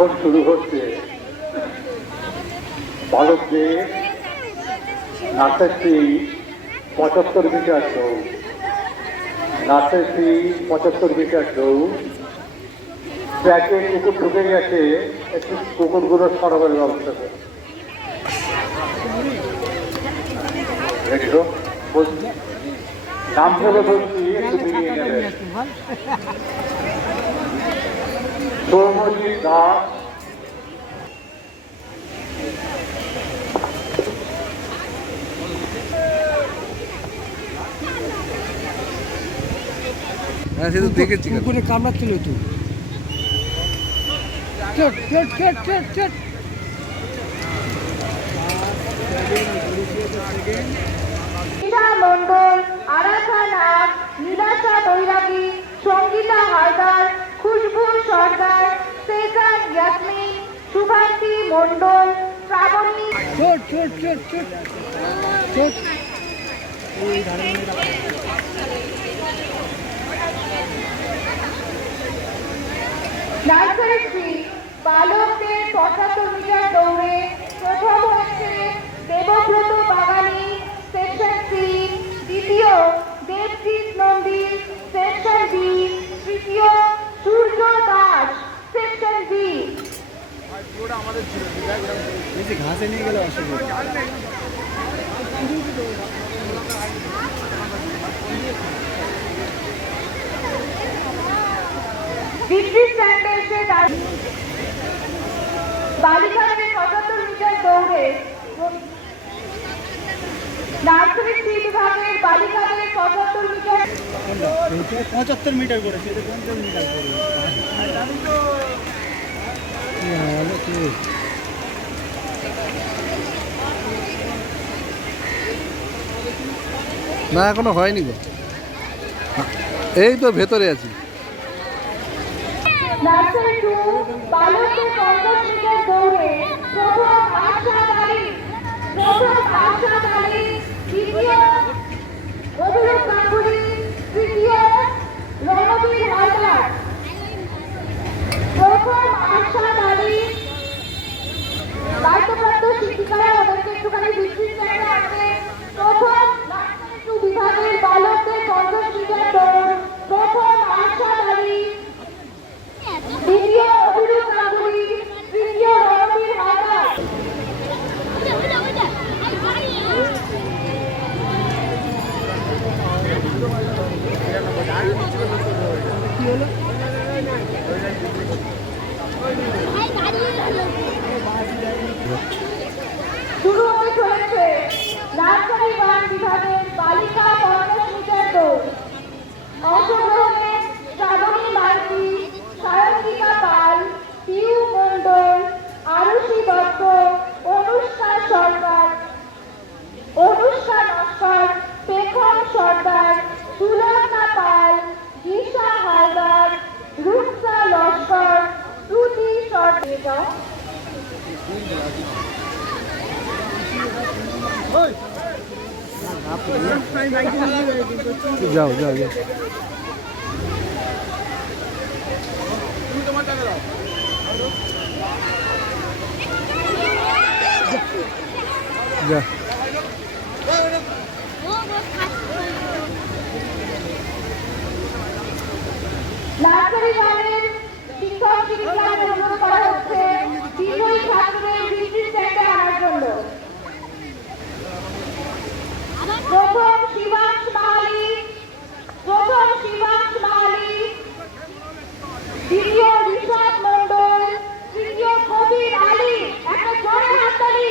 এখন শুরু হচ্ছে বালকদের নাচের 75 মিটার দৌড়। নাচের 75 মিটার দৌড়। ট্র্যাকে কুকুর ঢুকে গেছে, একটু কুকুরগুলো সরাবের ব্যবস্থা করে নাম ধরে বলছি, একটু মিলিয়ে নেবে। সৌমজিৎ দাস, হ্যাঁ সে তো দেখেছি কুকুরে কামড়াচ্ছিল তো। মন্ডল, আরাধা নাগ, নীলাশা বৈরাগী, সঙ্গীতা হায়দার, খুশবু সর্দার, সেজান ইয়াসমিন, শুভান্তি মন্ডল, শ্রাবণী নার্সারি থ্রি বালকদের 75 মিটার দৌড়ে প্রথম হচ্ছে দেবব্রত বাগানী সেকশন সি, দ্বিতীয় দেবজিৎ নন্দী সেকশন বি, তৃতীয় সূর্য দাস সেকশন বি। ঘাসে নিয়ে গেলে অসুবিধা। বালিকাদের 75 মিটার দৌড়ে নার্সারি থ্রি বিভাগের বালিকাদের 75 মিটার 75 মিটার করে, সেটা 50 মিটার করে। না এখনো হয়নি গো, এই তো ভেতরে আছি। নার্সারি টু বালকদের 50 মিটার দৌড়ে প্রথম আশা আলী, দ্বিতীয় অভিরূপ গাঙ্গুলি, তৃতীয় রণবীর হায়দার। প্রথম আশা আলী দায়িত্বপ্রাপ্ত শিক্ষিকারা ওদেরকে একটুখানি দৃষ্টির জায়গা আছে। প্রথম নার্সারি টু বিভাগের বালকদের 50 মিটার দৌড় প্রথম আশা আলী, দ্বিতীয় অভিরূপ গাঙ্গুলি, তৃতীয় রণবীর হায়দার। শুরু হতে চলেছে নার্সারি ওয়ান বিভাগের বালিকা 50 মিটার দৌড়। অংশগ্রহণে শ্রাবণী মার্কি, সায়ন্তিকা পাল, পিউ মন্ডল, আরুষি দত্ত, অনুষ্কা সরকার, অনুষ্কা নস্কর, পেখম সর্দার, তুলনা পাল, গীষা হায়দার, রূপসা লস্কর, শ্রুতি সর্দার। যাও যাও যাও। যা নার্সারি ওয়ানের শিক্ষক শিক্ষিকার অনুরোধ করা হচ্ছে বিজয়ী ছাত্রদের দৃষ্টির জায়গা আনার জন্য। প্রথম শিবাংশ মাহালি, দ্বিতীয় ঋষভ মন্ডল, তৃতীয় কবির আলী। একটা জোরে হাততালি।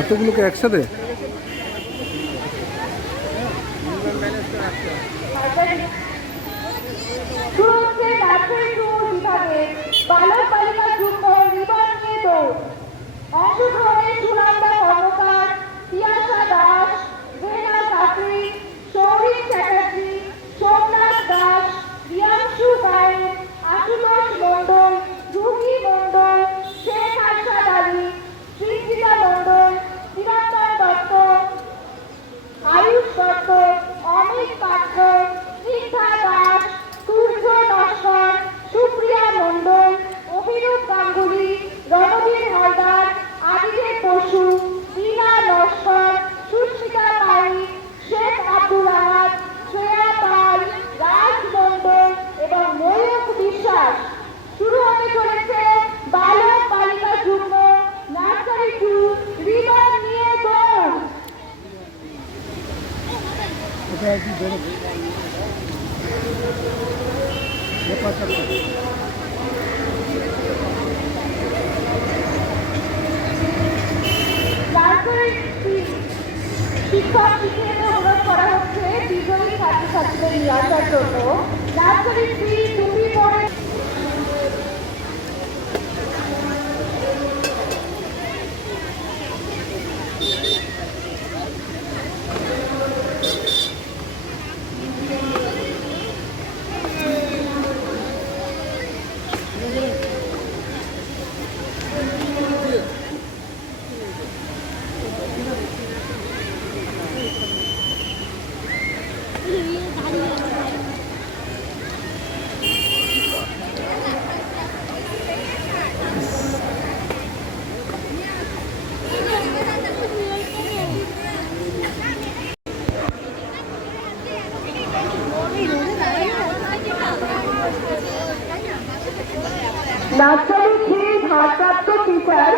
এতগুলোকে একসাথে? শুরু হচ্ছে নার্সারি টু বিভাগের বালক বালিকা যুগ্ম রিবন নিয়ে দৌড়। অংশগ্রহণে সুনন্দা কর্মকার, তিয়াশা দাস, রেনা কাকরি, সৌরিক চ্যাটার্জি, সোমনাথ দাস, রিয়াংশু গায়েন, আশুতোষ মণ্ডল, রুহি মণ্ডল, শেখ আরশাদ আলী, সৃজিতা মণ্ডল, চিরন্তন দত্ত, আয়ুষ দত্ত, অমিত পাত্র, স্নিগ্ধা দাস, সূর্য নস্কর, সুপ্রিয়া মণ্ডল, অভিরূপ গাঙ্গুলি, রণবীর হালদার, আদিদেব বসু, রীনা নস্কর, সুস্মিতা পাইক, শেখ আব্দুল আহাদ, শ্রেয়া পাল, রাজ মণ্ডল এবং ময়ূক বিশ্বাস। শুরু হতে চলেছে বালক বালিকা যুগ্ম নার্সারি টু রিবন নিয়ে দৌড়। কোথায় কি বেরোবে? নার্সারি শিক্ষক শিক্ষিকাদের অনুরোধ করা হচ্ছে বিজয়ী ছাত্রছাত্রীদের নিয়ে আসার জন্য। নার্সারি থ্রি টুপি পরে নার্সারি থ্রি ভারপ্রাপ্ত টিচার